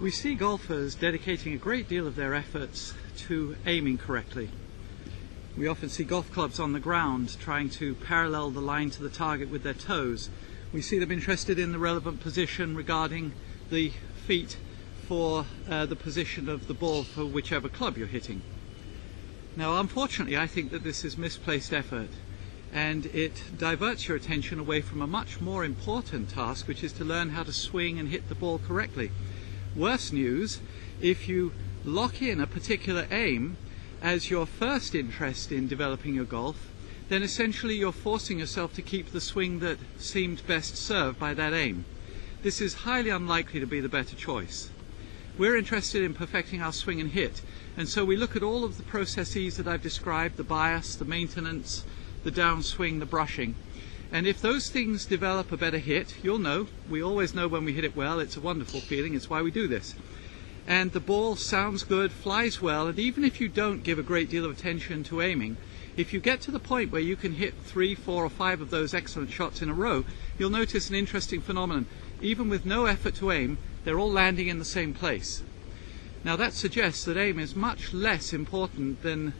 We see golfers dedicating a great deal of their efforts to aiming correctly. We often see golf clubs on the ground trying to parallel the line to the target with their toes. We see them interested in the relevant position regarding the feet for the position of the ball for whichever club you're hitting. Now, unfortunately, I think that this is misplaced effort, and it diverts your attention away from a much more important task, which is to learn how to swing and hit the ball correctly. Worse news, if you lock in a particular aim as your first interest in developing your golf, then essentially you're forcing yourself to keep the swing that seemed best served by that aim. This is highly unlikely to be the better choice. We're interested in perfecting our swing and hit, and so we look at all of the processes that I've described, the bias, the maintenance, the downswing, the brushing. And if those things develop a better hit, you'll know. We always know when we hit it well. It's a wonderful feeling. It's why we do this. And the ball sounds good, flies well, and even if you don't give a great deal of attention to aiming, if you get to the point where you can hit 3, 4, or 5 of those excellent shots in a row, you'll notice an interesting phenomenon. Even with no effort to aim, they're all landing in the same place. Now that suggests that aim is much less important than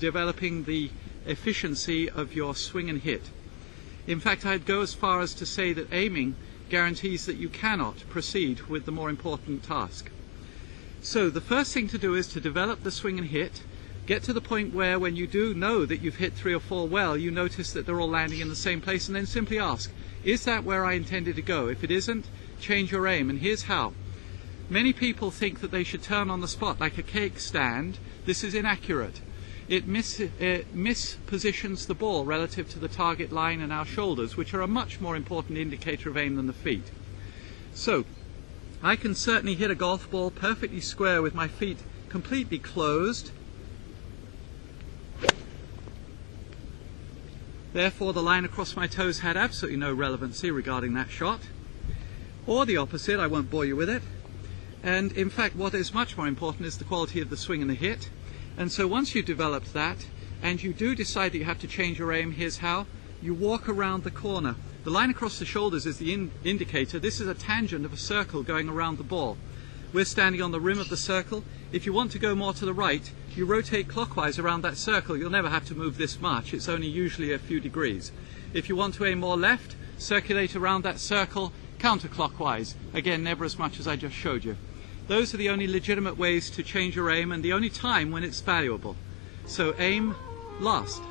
developing the efficiency of your swing and hit. In fact, I'd go as far as to say that aiming guarantees that you cannot proceed with the more important task. So the first thing to do is to develop the swing and hit, get to the point where when you do know that you've hit 3 or 4 well, you notice that they're all landing in the same place, and then simply ask, is that where I intended to go? If it isn't, change your aim, and here's how. Many people think that they should turn on the spot like a cake stand. This is inaccurate. It mispositions the ball relative to the target line and our shoulders, which are a much more important indicator of aim than the feet. So, I can certainly hit a golf ball perfectly square with my feet completely closed. Therefore, the line across my toes had absolutely no relevancy regarding that shot. Or the opposite, I won't bore you with it. And in fact, what is much more important is the quality of the swing and the hit. And so once you've developed that, and you do decide that you have to change your aim, here's how. You walk around the corner. The line across the shoulders is the indicator. This is a tangent of a circle going around the ball. We're standing on the rim of the circle. If you want to go more to the right, you rotate clockwise around that circle. You'll never have to move this much. It's only usually a few degrees. If you want to aim more left, circulate around that circle counterclockwise. Again, never as much as I just showed you. Those are the only legitimate ways to change your aim, and the only time when it's valuable. So aim last.